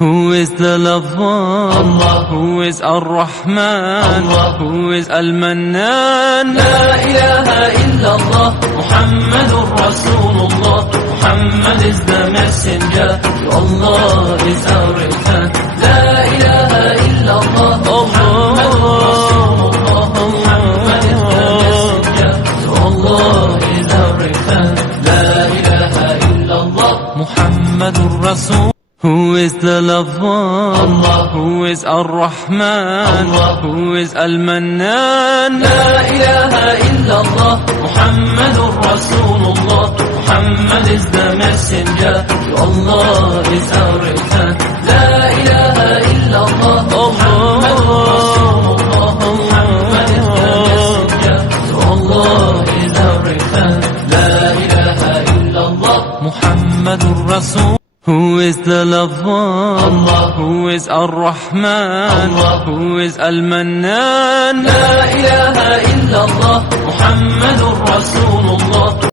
Who is the lover? Allah. Who is Ar-Rahman? Allah. Who is Al-Mannan? La ilaha illallah, Muhammadur Rasulullah. Muhammad is the messenger, to Allah is our return. La ilaha illallah, Muhammadur Rasulullah. Muhammad is the messenger, to Allah is our return. La ilaha illallah, Muhammadur Rasul. Who is the lover? Allah. Who is Ar-Rahman? Allah. Who is Al-Mannan? La ilaha illallah, Muhammadur Rasulullah. Muhammad is the messenger, to Allah is our return. La ilaha illallah, Muhammadur Rasulullah. Muhammad is the messenger, to Allah is our return. La ilaha illallah, Muhammadur Rasul. Who is the lover? Allah. Who is Ar-Rahman? Allah. Who is Al-Mannan? La ilaha illallah, Muhammadur Rasulullah.